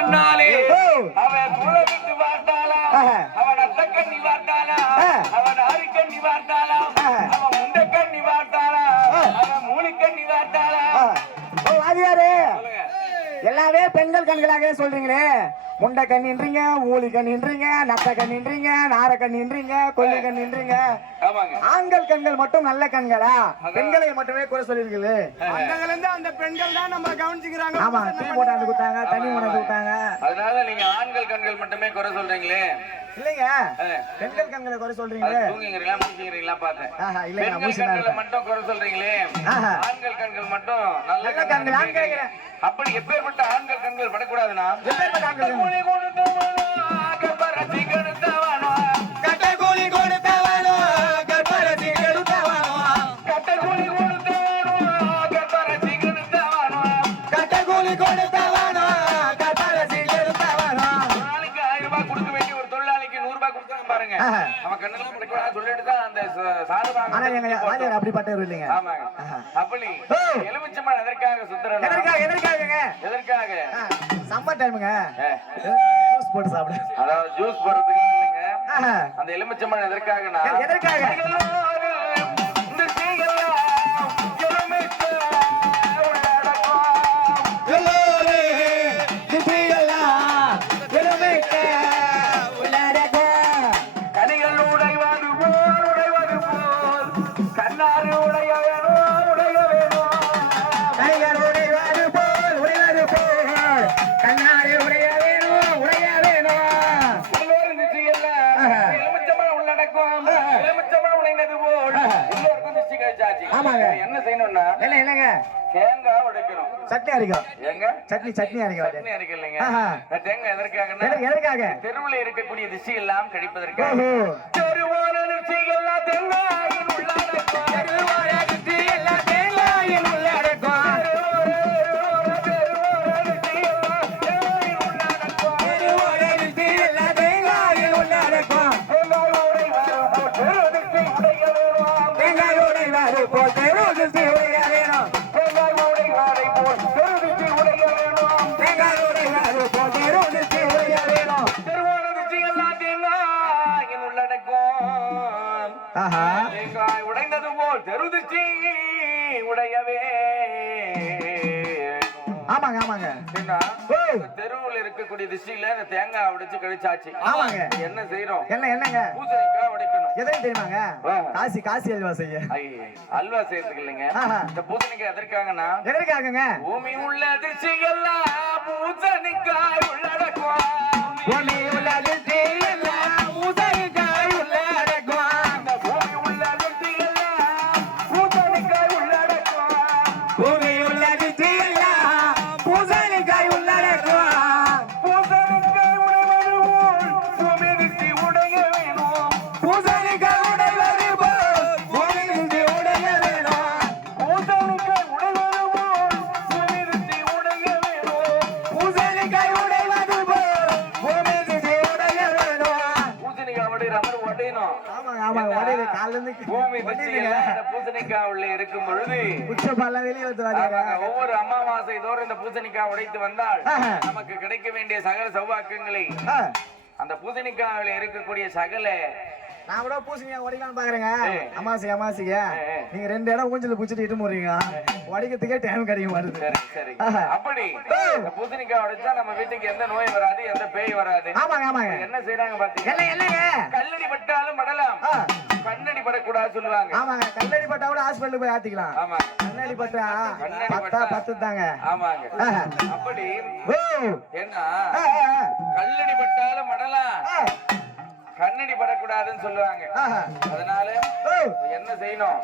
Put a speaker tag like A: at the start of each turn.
A: கண்ணாலே. அவன் குலவிட்டு பார்த்தாளா
B: ஆஹா.
A: அவன் அத்த கண்ணி. அவன் ஆறு. அவன் முண்டை. அவன் சொல்லுங்க
B: எல்லாமே பெண்கள் கண்களாகவே சொல்றீங்களே முண்டை கண்ணின்றீங்க ஊழி கண்ணின்றீங்க நத்த கண்ணின்றீங்க நார கண்ணின்றீங்க கொல்லி கண்ணின்றீங்க
A: ஆமாங்க.
B: ஆண்கள் கண்கள் மட்டும் நல்ல கண்களா? பெண்களை மட்டுமே குறை
C: இருந்து அந்த பெண்கள் தான் நம்ம கவனிச்சுக்கிறாங்க.
B: ஆமா டீ போட்டாந்து கொடுத்தாங்க தண்ணி கொண்டாந்து கொடுத்தாங்க
A: அதனால நீங்க ஆண்கள் கண்கள் மட்டுமே குறை சொல்றீங்களே?
B: இல்லைங்க. பெண்கள் கண்களை குறை சொல்றீங்களே
A: முடிச்சுக்கிறீங்களா பார்த்தேன்
B: இல்லைங்க நான்
A: பெண்கள் கண்களை மட்டும் குறை சொல்றீங்களே. ஆண்கள் கண்கள் மட்டும் நல்ல கண்கள்
B: நான். கேக்குறேன்.
A: அப்படி எப்பேற்பட்ட ஆண்கள் கண்கள் படக்கூடாதுன்னா
B: எப்பேற்பட்ட ஆண்கள் கண்கள்?
A: கூலி கொடுத்தவனோ, கற்பரசி கெடுத்தவனோ,
C: கட்டக்கூலி கொடுத்தவனோ கற்பரசி கெடுத்தவனோ
A: கட்ட கூலி கொடுத்தவனோ, கற்பரசி கெடுத்தவனோ.
C: கட்டக்கூலி கொடுத்தவனோ கற்பரசி
A: அவன் கண்ணெல்லாம் படக்கூடாது சொல்லிட்டு தான் அந்த ச- சாதுவாக
B: ஆனா எங்க வாதியார் அப்படிப்பட்டவர் இல்லைங்க.
A: ஆமாங்க.
B: ஆஹா.
A: அப்படி
B: ஓ.
A: எலுமிச்சம்பழம் எதற்காக சுத்துறேன்
B: எதற்காக எதற்காகங்க?
A: எதற்காக?
B: சம்மர் டைமுங்க
A: ஏ,
B: ஜூஸ் போட்டு சாப்பிடு.
A: அதாவது ஜூஸ் போடுறதுக்கு இல்லைங்க. அந்த எலுமிச்சம்பழம் எதற்காகனா?
B: எதற்காக?
A: என்ன செய்யணும்னா
B: என்ன என்னங்க?
A: தேங்காய் உடைக்கணும்.
B: சட்னி அரைக்கும்
A: எங்க?
B: சட்னி சட்னி அரைக்கும்
A: சட்னி. இந்த தேங்காய் எதற்காகன்னா
B: எதற்கு- எதற்காக?
A: தெருவுல இருக்கக்கூடிய திசை எல்லாம் கழிப்பதற்காக தெருவான திசை எல்லாம்
B: ஆஹா.
A: உடைந்தது போல் தெருதிச்சி உடையவே.
B: ஆமாங்க ஆமாங்க.
A: தெருவுல இருக்கக்கூடிய திசையில இந்த தேங்காய் உடைச்சு கழிச்சாச்சு.
B: ஆமாங்க.
A: என்ன செய்யறோம்
B: என்ன என்னங்க?
A: பூசணிக்காய் உடைக்கணும்.
B: எதற்கு தெரியுமாங்க. காசி காசி அல்வா செய்ய
A: அல்வா செய்யறதுக்கு இல்லைங்க. இந்த பூசணிக்காய் எதற்காகனா?
B: எதற்காகங்க?
A: பூமி உள்ள அதிர்ச்சியெல்லாம் பூசணிக்காய் உள்ளடக்கும் இருக்கும் பொழுது ஒவ்வொரு அமாவாசை தோறும் இந்த பூசணிக்காய் உடைத்து வந்தால். நமக்கு கிடைக்க வேண்டிய சகல சௌவாக்கங்களை அந்த பூசணிக்காயில இருக்கக்கூடிய சகல
B: நான் கூட பூசணியா உடைக்கலாம்னு பாக்குறேங்க.
A: ஏய்.
B: அமாசி அமாசிங்க
A: ஏய்.
B: நீங்க ரெண்டு இடம் ஊஞ்சல பிடிச்சிட்டு இட்டு போறீங்க உடைக்கிறதுக்கே டைம் கிடைக்க ஆஹா.
A: அப்படி பூசணிக்காய் உடைச்சா நம்ம வீட்டுக்கு எந்த நோய் வராது எந்த பேய் வராது.
B: ஆமாங்க ஆமாங்க.
A: என்ன செய்யறாங்க பாத்தீங்க
B: என்ன என்னங்க?
A: கல்லடி பட்டாலும் படலாம். கண்ணடி படக்கூடாது சொல்லுவாங்க.
B: ஆமாங்க. கல்லடி பட்டா கூட ஹாஸ்பிட்டல் போய் ஆத்திக்கலாம்.
A: ஆமா
B: கண்ணாடி பட்டா பத்தா. பத்து தாங்க
A: ஆமாங்க. அப்படி என்ன. கல்லடி பட்டாலும் படலாம்.
B: ஆ,
A: கண்ணடி படக்கூடாதுன்னு சொல்லுவாங்க. அதனால என்ன செய்யணும்?